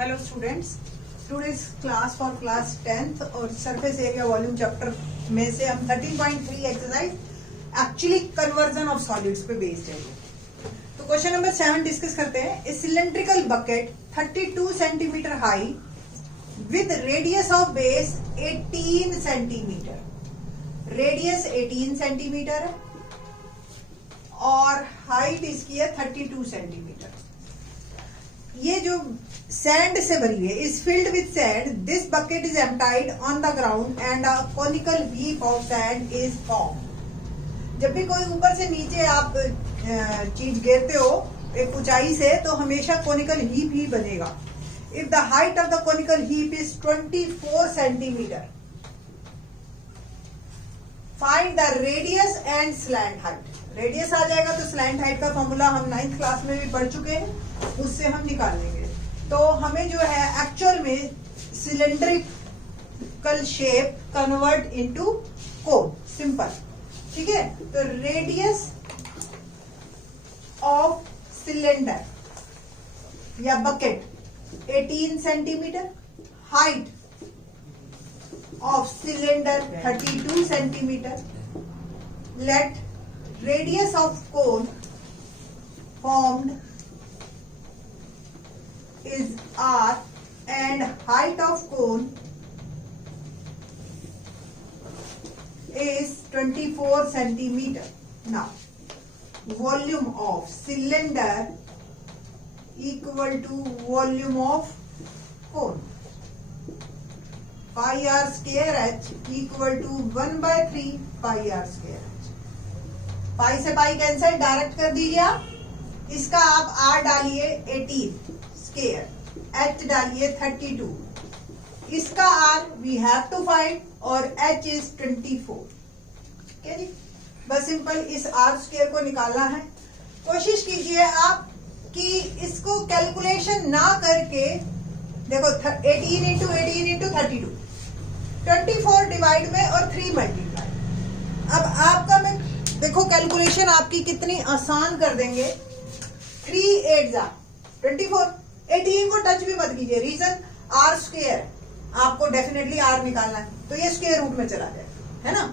Hello students, today's class for class 10th और surface area volume chapter में से हम 13.3 exercise actually conversion of solids पे based है। तो क्वेश्चन नंबर 7 डिस्कस करते हैं। ए cylindrical bucket 32 centimetre high with radius of base 18 centimetre, radius 18 centimetre है और हाइट इसकी है 32 सेंटीमीटर। ये जो सैंड से भरी हुई है, is filled with sand, this bucket is emptied on the ground and a conical heap of sand is form. जब भी कोई ऊपर से नीचे आप चीज गिरते हो एक ऊंचाई से, तो हमेशा कॉनिकल हीप ही बनेगा। If the height of the conical heap is 24 centimetre, find the radius and slant height. Radius आ जाएगा तो स्लैंट हाइट का फॉर्मूला हम 9th क्लास में भी पढ़ चुके हैं, उससे हम निकाल लेंगे। तो हमें जो है एक्चुअल में cylindrical shape convert into cone, simple, ठीक है। तो रेडियस ऑफ सिलेंडर या bucket 18 centimetre, height of cylinder 32 centimetre, let radius of cone formed is r and height of cone is 24 centimeter. Now volume of cylinder equal to volume of cone, pi r square h equal to 1/3 pi r square h। पाई से pi cancel, direct कर दीजिए आप। इसका आप r डालिए 18 square, h डालिए 32, इसका r we have to find और h इज 24। ठीक है जी, बस सिंपल इस r स्क्वायर को निकालना है। कोशिश कीजिए आप कि इसको कैलकुलेशन ना करके, देखो 18 इंटू 18 इंटू 32, 24 डिवाइड में और 3 मल्टीप्लाई। अब आपका मैं देखो कैलकुलेशन आपकी कितनी आसान कर देंगे। 3 8 जा 24, 18 को टच भी मत कीजिए, रीजन r स्क्वायर, आपको डेफिनेटली r निकालना है, तो ये स्क्वायर रूट में चला जाएगा, है ना।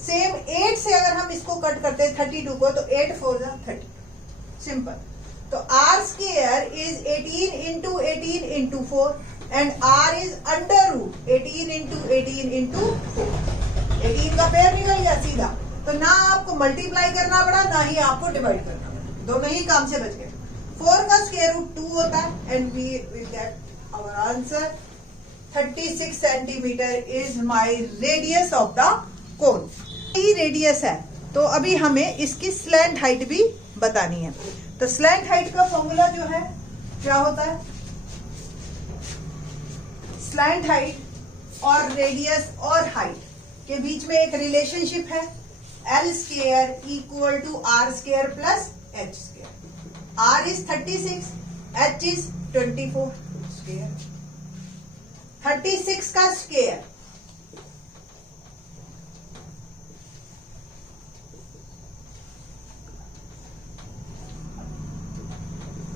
सेम 8 से अगर हम इसको कट करते हैं 32 को, तो 8 4 जा 30, सिंपल। तो r square is 18 into 18 into 4 and r is under root 18 into 18 into 4। 18 का पेयर निकल गया सीधा, तो ना आपको मल्टीप्लाई करना पड़ा ना ही आपको डिवाइड करना पड़ा, दोनों ही काम से बच गए। 4 का स्क्वायर रूट 2 होता है and we will get our answer 36 centimetre is my radius of the cone. ये रेडियस है, तो अभी हमें इसकी स्लैंट हाइट भी बतानी है। तो स्लैंट हाइट का फॉर्मूला जो है क्या होता है, स्लैंट हाइट और रेडियस और हाइट के बीच में एक रिलेशनशिप है, L square equal to R square plus H square. R is 36, H is 24 square. 36 का स्क्वायर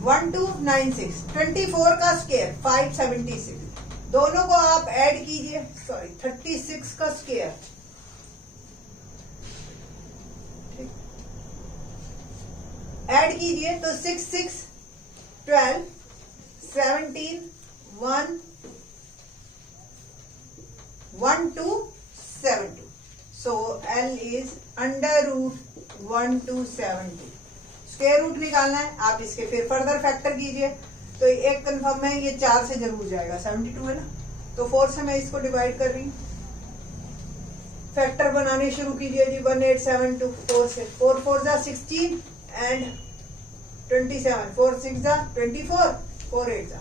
1296, 24 का स्क्वायर 576, दोनों को आप ऐड कीजिए, सॉरी 36 का स्क्वायर ऐड कीजिए तो 6 6 12 17 1 1 2 7 2, so L is under root 1 2 7 2। Square root निकालना है, आप इसके फिर फर्दर फैक्टर कीजिए, तो एक कंफर्म है ये 4 से जरूर जाएगा, 72 है ना, तो 4 से मैं इसको डिवाइड कर रही हूँ। फैक्टर बनाने शुरू कीजिए जी, 1872 4 से, 4 4 जा 16 एंड 27, 4 6 जा 24, 4 8 जा,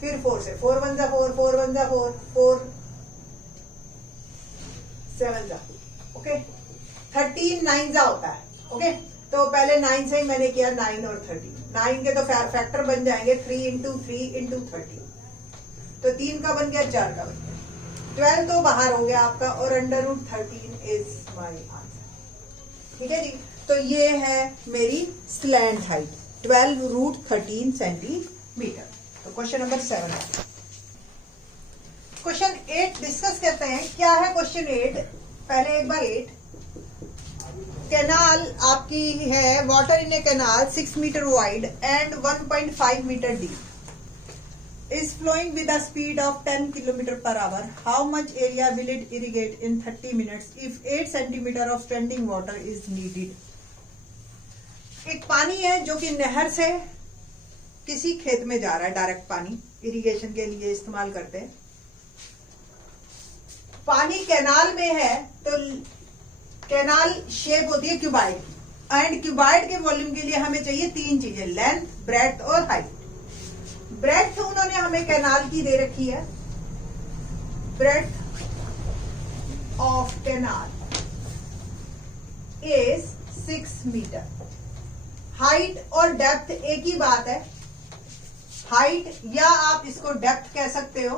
फिर 4 से, 4 1 जा 4, 4 1 जा 4, 4 7 जा, ओके। 13 9 जा होता है, ओके। तो पहले 9 से ही मैंने किया, 9 और 13, 9 के तो फैक्टर बन जाएंगे 3 इंटू 3 इंटू 30, तो 3 का बन गया, 4 का बन गया, 12 तो बाहर हो गया आपका, और under root 13 is my answer. ठीक है जी, तो ये है मेरी स्लैंट हाइट 12 रूट 13 सेंटीमीटर। तो क्वेश्चन नंबर 7 है। क्वेश्चन 8 डिस्कस करते हैं। क्या है क्वेश्चन 8? पहले एक बार 8 कैनाल आपकी है, water in a canal 6 metre wide and 1.5 metre deep is flowing with a speed of 10 km per hour. How much area will it irrigate in 30 minutes if 8 centimeter of standing water is needed? एक पानी है जो कि नहर से किसी खेत में जा रहा है, डायरेक्ट पानी इरिगेशन के लिए इस्तेमाल करते हैं। पानी कैनाल में है तो कैनाल शेप होती है क्यूबाइड, एंड क्यूबाइड के वॉल्यूम के लिए हमें चाहिए 3 चीजें, लेंथ, ब्रेड्थ और हाइट। ब्रेड्थ उन्होंने हमें कैनाल की दे रखी है, breadth of canal is 6 metre. Height और डेप्थ एक ही बात है, हाइट या आप इसको डेप्थ कह सकते हो।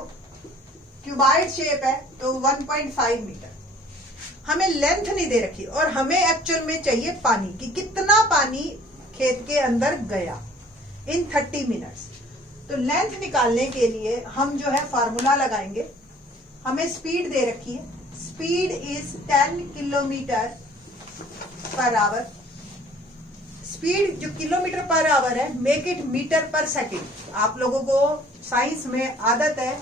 क्यूबाइड शेप है तो 1.5 मीटर। हमें लेंथ नहीं दे रखी और हमें एक्चुअल में चाहिए पानी कि कितना पानी खेत के अंदर गया इन 30 मिनट्स। तो लेंथ निकालने के लिए हम जो है फार्मूला लगाएंगे। हमें स्पीड दे रखी है, speed is 10 kilometre per our. Speed जो किलोमीटर पर आवर है, मेक इट मीटर पर सेकंड। आप लोगों को साइंस में आदत है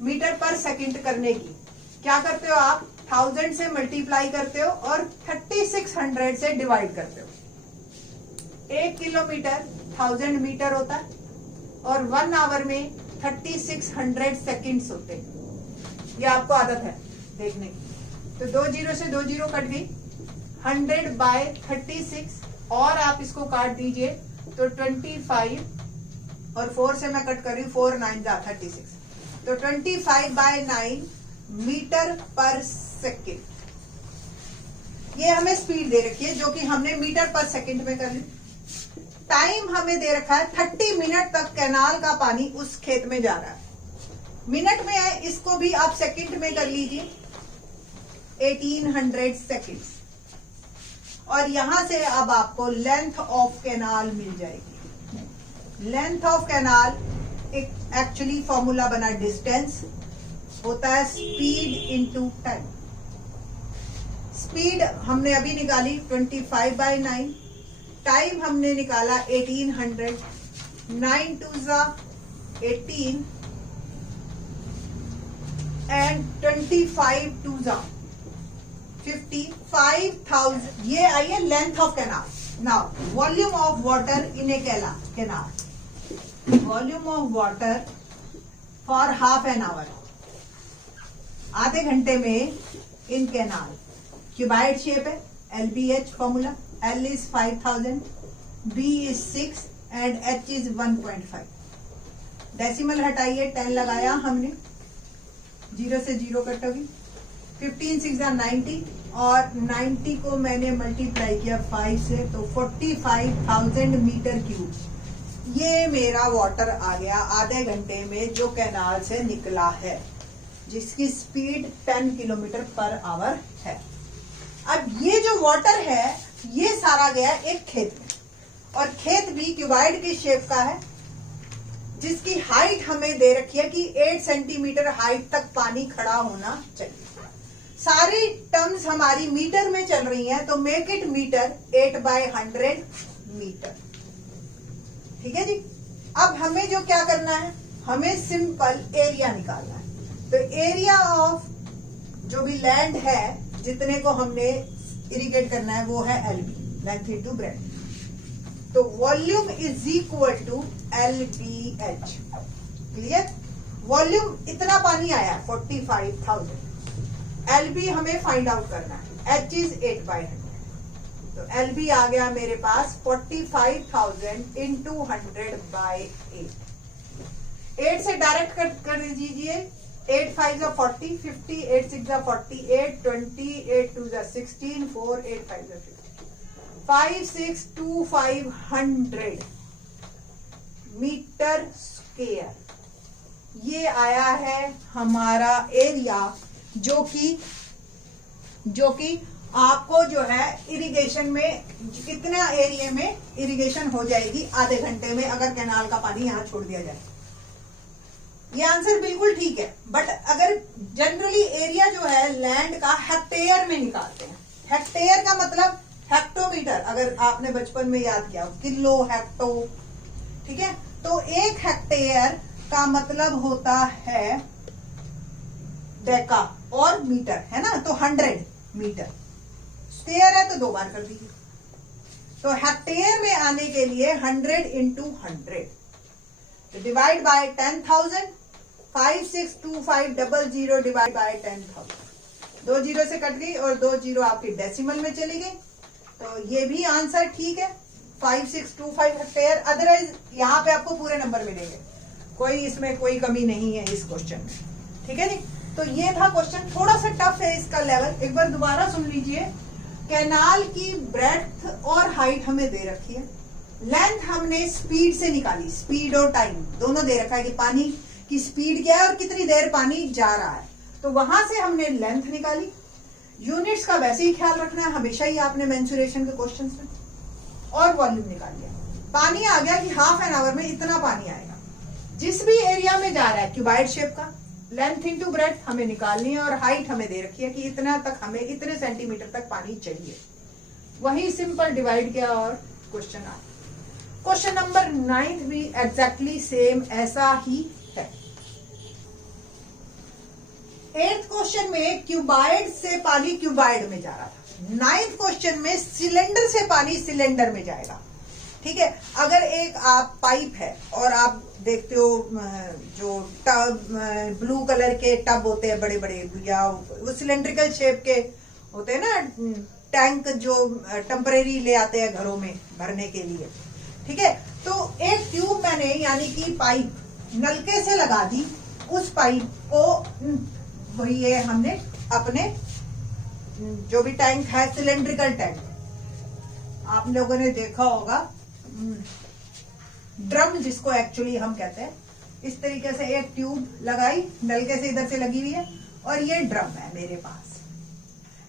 मीटर पर सेकंड करने की। क्या करते हो आप? 1000 से मल्टीप्लाई करते हो और 3600 से डिवाइड करते हो। 1 किलोमीटर 1000 मीटर होता है और 1 आवर में 3600 सेकंड्स होते हैं। ये आपको आदत है देखने की। तो 2 जीरो से 2 जीरो कट गई, 100/36 और आप इसको काट दीजिए तो 25 और 4 से मैं कट कर रही हूँ, 4 9 36, तो 25/9 मीटर पर सेकंड। ये हमें स्पीड दे रखी है जो कि हमने मीटर पर सेकंड में कर ली। टाइम हमें दे रखा है 30 मिनट तक कैनाल का पानी उस खेत में जा रहा है। मिनट में है, इसको भी आप सेकंड में कर लीजिए, 1800 सेकंड्स। और यहां से अब आपको लेंथ ऑफ कैनाल मिल जाएगी। लेंथ ऑफ कैनाल एक एक्चुअली फॉर्मूला बना, डिस्टेंस होता है स्पीड इनटू टाइम। स्पीड हमने अभी निकाली 25/9, टाइम हमने निकाला 1800, 9 2 18 एंड 25 2 50, 5000। ये आई है length of canal. Now volume of water in a canal, volume of water for half an hour, आधे घंटे में इन कैनाल। क्यूबाइड शेप है, LBH formula, L is 5000, B is 6 and H is 1.5। Decimal हटाइए, 10 लगाया हमने, 0 से 0 कट होगी, 15 6 90 और 90 को मैंने मल्टीप्लाई किया 5 से तो 45,000 मीटर क्यूब। ये मेरा वाटर आ गया आधे घंटे में जो कैनाल से निकला है, जिसकी स्पीड 10 किलोमीटर पर आवर है। अब ये जो वाटर है ये सारा गया एक खेत में, और खेत भी क्यूबाइड की शेप का है, जिसकी हाइट हमें दे रखी है कि 8 सेंटीमीटर हाइट तक पानी खड़ा होना चाहिए। सारी टर्म्स हमारी मीटर में चल रही हैं, तो मेक इट मीटर, 8/100 मीटर। ठीक है जी। अब हमें जो क्या करना है, हमें सिंपल एरिया निकालना है। तो एरिया ऑफ जो भी लैंड है जितने को हमने इरिगेट करना है वो है LB, लेंथ इनटू ब्रेड्थ। तो volume is equal to LBH। Clear? Volume इतना पानी आया 45,000, LB हमें फाइंड आउट करना है, H इज 8/100। तो LB आ गया मेरे पास 45,000 इंटू 100/8। 8 से डायरेक्ट कर दीजिए, 8 5 40, 50, 8 6 48, 20, 8 2 16, 4 8 5 50, 5 6 2 500 मीटर स्क्वायर। ये आया है हमारा एरिया, जो कि आपको जो है इरिगेशन में कितना एरिया में इरिगेशन हो जाएगी आधे घंटे में, अगर कैनाल का पानी यहाँ छोड़ दिया जाए। ये आंसर बिल्कुल ठीक है, बट अगर जनरली एरिया जो है लैंड का हेक्टेयर में निकालते हैं। हेक्टेयर का मतलब हेक्टोमीटर, अगर आपने बचपन में याद किया, किलो हेक्टो, ठीक है। तो एक हेक्टेयर का मतलब होता है डेका और मीटर, है ना, तो 100 मीटर। स्क्वायर है तो 2 बार कर दीजिए। तो हेक्टेयर में आने के लिए 100 इंटू 100, तो divide by 10,000, 562500 divide by 10,000। 2 zero से कट गई और 2 जीरो आपकी डेसिमल में चली गई, तो ये भी आंसर ठीक है, 5625 हेक्टेयर। अदरवाइज यहाँ पे आपको पूरे नंबर मिलेंगे, कोई इसमें कोई कमी नहीं है इस क्वेश्चन में, ठीक है जी। तो ये था क्वेश्चन, थोड़ा सा टफ है इसका लेवल, एक बार दोबारा सुन लीजिए। कैनाल की ब्रेड्थ और हाइट हमें दे रखी है, लेंथ हमने स्पीड से निकाली, स्पीड और टाइम दोनों दे रखा है कि पानी की स्पीड क्या है और कितनी देर पानी जा रहा है, तो वहां से हमने लेंथ निकाली। यूनिट्स का वैसे ही ख्याल रखना है हमेशा ही आपने मेंसुरेशन के क्वेश्चन में, और वॉल्यूम निकाल लिया। पानी आ गया कि हाफ एन आवर में इतना पानी आएगा, जिस भी एरिया में जा रहा है क्यूबाइड शेप का, लेंथ इंटू ब्रेड्थ हमें निकालनी है और हाइट हमें दे रखी है कि इतना तक हमें इतने सेंटीमीटर तक पानी चाहिए। वही सिंपल डिवाइड किया और क्वेश्चन आ। क्वेश्चन नंबर 9 भी एग्जैक्टली सेम ऐसा ही है। 8th क्वेश्चन में क्यूबाइड से पानी क्यूबाइड में जा रहा था, 9th क्वेश्चन में सिलेंडर से पानी सिलेंडर में जाएगा, ठीक है। अगर एक आप पाइप है और आप देखते हो जो टब, ब्लू कलर के टब होते हैं बड़े बड़े, या वो सिलेंड्रिकल शेप के होते हैं ना, टैंक जो टेम्परेरी ले आते हैं घरों में भरने के लिए, ठीक है। तो एक ट्यूब मैंने यानी कि पाइप नलके से लगा दी, उस पाइप को वही ये हमने अपने जो भी टैंक है सिलेंड्रिकल टैंक, आप लोगों ने देखा होगा ड्रम जिसको एक्चुअली हम कहते हैं, इस तरीके से एक ट्यूब लगाई, नलके से इधर से लगी हुई है, और ये ड्रम है मेरे पास,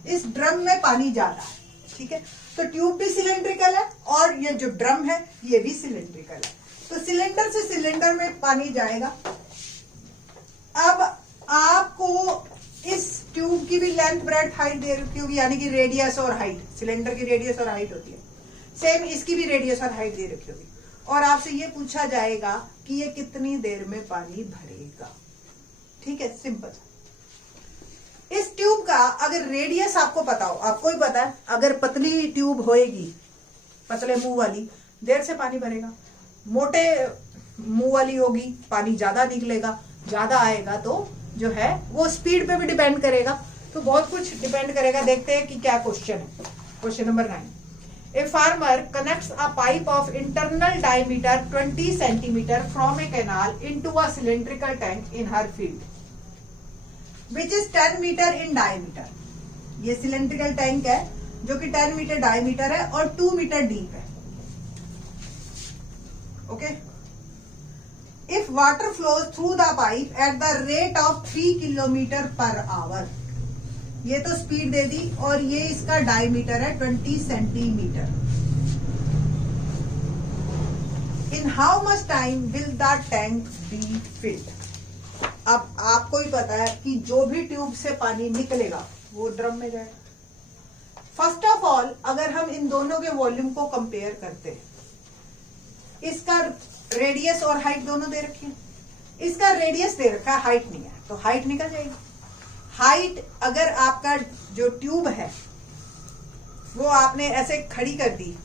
इस ड्रम में पानी जा रहा है, ठीक है। तो ट्यूब भी सिलेंड्रिकल है और ये जो ड्रम है ये भी सिलेंड्रिकल है, तो सिलेंडर से सिलेंडर में पानी जाएगा। अब आपको इस ट्यूब की भी लेंथ ब्रेड्थ हाइट दे रखी होगी, यानी कि रेडियस और हाइट, सिलेंडर की रेडियस और हाइट होती है, सेम इसकी भी रेडियस और हाइट दे रखी होगी, और आपसे ये पूछा जाएगा कि ये कितनी देर में पानी भरेगा, ठीक है, सिंपल। इस ट्यूब का अगर रेडियस आपको पता हो, आपको ही पता है, अगर पतली ट्यूब होएगी, पतले मुंह वाली, देर से पानी भरेगा, मोटे मुंह वाली होगी पानी ज्यादा निकलेगा, ज्यादा आएगा, तो जो है वो स्पीड पे भी डिपेंड करेगा, तो बहुत कुछ डिपेंड करेगा। देखते हैं कि क्या क्वेश्चन है। Question number 9, A farmer connects a pipe of internal diameter 20 centimeter from a canal into a cylindrical tank in her field, which is 10 meter in diameter. ये cylindrical tank है जो कि 10 मीटर डायमीटर है और 2 metre deep है, okay. If water flows through the pipe at the rate of 3 kilometer per hour, ये तो speed दे दी, और ये इसका डायमीटर है 20 centimetre. In how much time will the tank be filled. अब आपको ही पता है कि जो भी ट्यूब से पानी निकलेगा वो ड्रम में जाएगा। फर्स्ट ऑफ ऑल अगर हम इन दोनों के वॉल्यूम को कंपेयर करते हैं, इसका रेडियस और हाइट दोनों दे रखी है, इसका रेडियस दे रखा है, हाइट नहीं है, तो हाइट निकल जाएगी। हाइट अगर आपका जो ट्यूब है वो आपने ऐसे खड़ी कर दी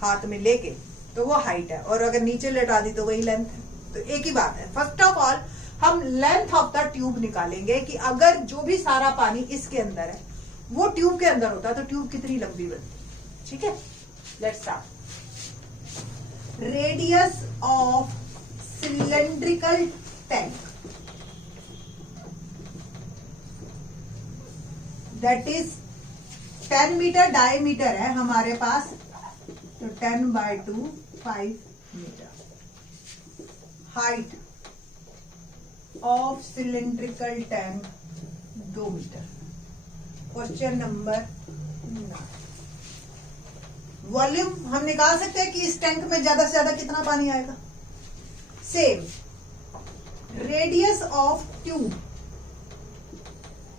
हाथ में लेके, तो वो हाइट है, और अगर नीचे लेटा दी तो वही लेंथ है, तो एक ही बात है। फर्स्ट ऑफ ऑल हम लेंथ ऑफ द ट्यूब निकालेंगे कि अगर जो भी सारा पानी इसके अंदर है वो ट्यूब के अंदर होता है तो ट्यूब कितनी लंबी बनती, ठीक है। Let's start. Radius of cylindrical tank, that is 10 metre diameter है हमारे पास, तो 10/2 5 metre. Height of cylindrical tank 2 metre. Question number 9, volume हम निकाल सकते हैं कि इस टैंक में ज्यादा से ज्यादा कितना पानी आएगा। Same radius of tube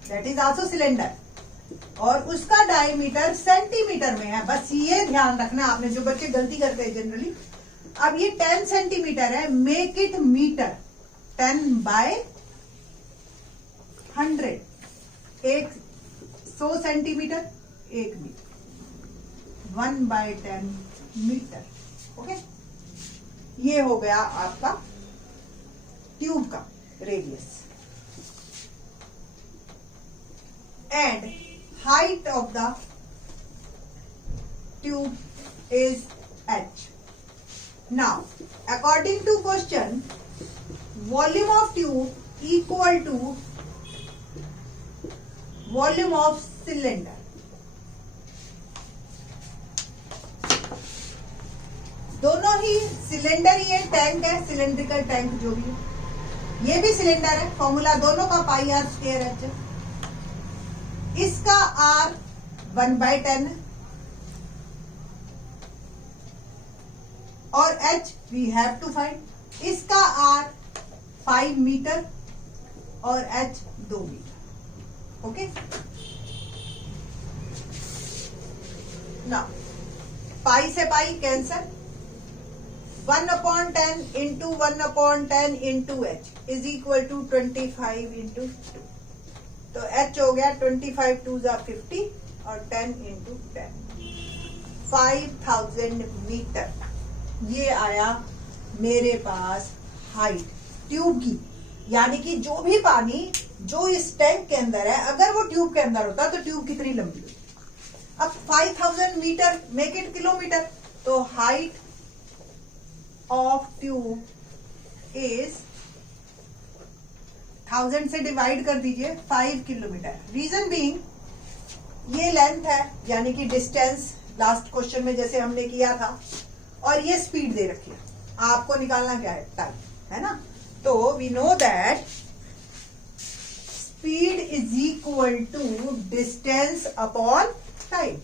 that is also cylinder, और उसका डायमीटर सेंटीमीटर में है। बस ये ध्यान रखना आपने, जो बच्चे गलती करते हैं जनरली। अब ये 10 सेंटीमीटर है, make it metre. 10/100, 100 centimetre 1 metre, 1/10 metre. Okay, ये हो गया आपका ट्यूब का radius. And height of the tube is h. Now, according to question, volume of tube equal to volume of cylinder. दोनों ही सिलेंडर ही है, टैंक है, cylindrical tank जो भी है, ये भी सिलेंडर है। फॉर्मूला दोनों का πr² h। इसका R 1/10 और H we have to find। इसका R 5 मीटर और H 2 metre. Okay, now pi से pi cancel, 1/10 into 1/10 into H is equal to 25 into 2। तो H हो गया 25 2 50 और 10 इंटू 10, 5000 मीटर। ये आया मेरे पास हाइट ट्यूब की, यानी कि जो भी पानी जो इस टैंक के अंदर है, अगर वो ट्यूब के अंदर होता तो ट्यूब कितनी लंबी होती। अब 5000 मीटर मेक इट किलोमीटर, तो हाइट ऑफ ट्यूब इज 1000 से डिवाइड कर दीजिए 5 किलोमीटर। रीजन बीइंग ये लेंथ है, यानी कि डिस्टेंस लास्ट क्वेश्चन में जैसे हमने किया था, और ये स्पीड दे रखी है। आपको निकालना क्या है, टाइम, है ना। तो we know that speed is equal to distance upon time.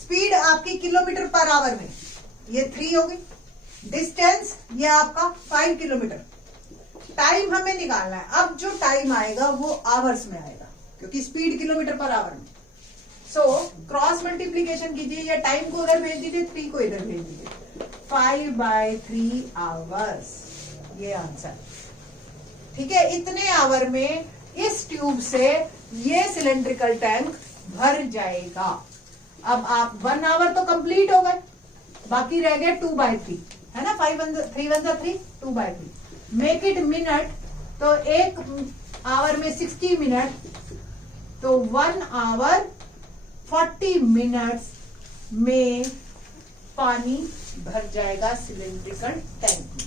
Speed आपकी किलोमीटर पर आवर में, ये 3 हो गई। डिस्टेंस ये आपका 5 किलोमीटर। टाइम हमें निकालना है। अब जो टाइम आएगा वो आवर्स में आएगा, क्योंकि स्पीड किलोमीटर पर आवर में। सो क्रॉस मल्टीप्लीकेशन कीजिए, या टाइम को उधर भेज दीजिए, 3 को इधर भेज दीजिए, 5/3 आवर्स, ये आंसर। ठीक है, इतने आवर में इस ट्यूब से ये सिलेंड्रिकल टैंक भर जाएगा। अब आप 1 आवर तो कंप्लीट हो गए, बाकी रह गए 2/3, है ना। 3 1 3 2/3 मेक इट मिनट, तो 1 आवर में 60 मिनट, तो 1 आवर 40 मिनट्स में पानी भर जाएगा सिलेंड्रिकल टैंक में।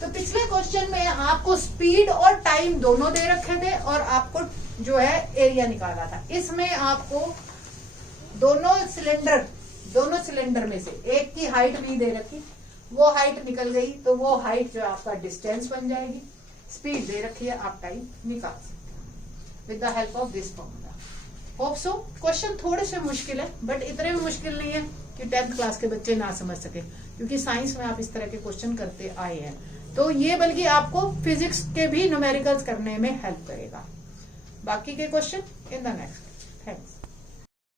तो पिछले क्वेश्चन में आपको स्पीड और टाइम दोनों दे रखे थे, और आपको जो है एरिया निकालना था। इसमें आपको दोनों सिलेंडर में से एक की हाइट भी दे रखी, वो हाइट निकल गई, तो वो हाइट जो आपका डिस्टेंस बन जाएगी। स्पीड दे रखी है, आप टाइम निकाल सकते with the help of this formula. Hope so. Question थोड़े से मुश्किल है, बट इतने भी मुश्किल नहीं है कि 10th क्लास के बच्चे ना समझ सके, क्योंकि साइंस में आप इस तरह के क्वेश्चन करते आए हैं। तो ये बल्कि आपको फिजिक्स के भी न्यूमेरिकल्स करने में हेल्प करेगा। बाकी के question in the next. Thanks.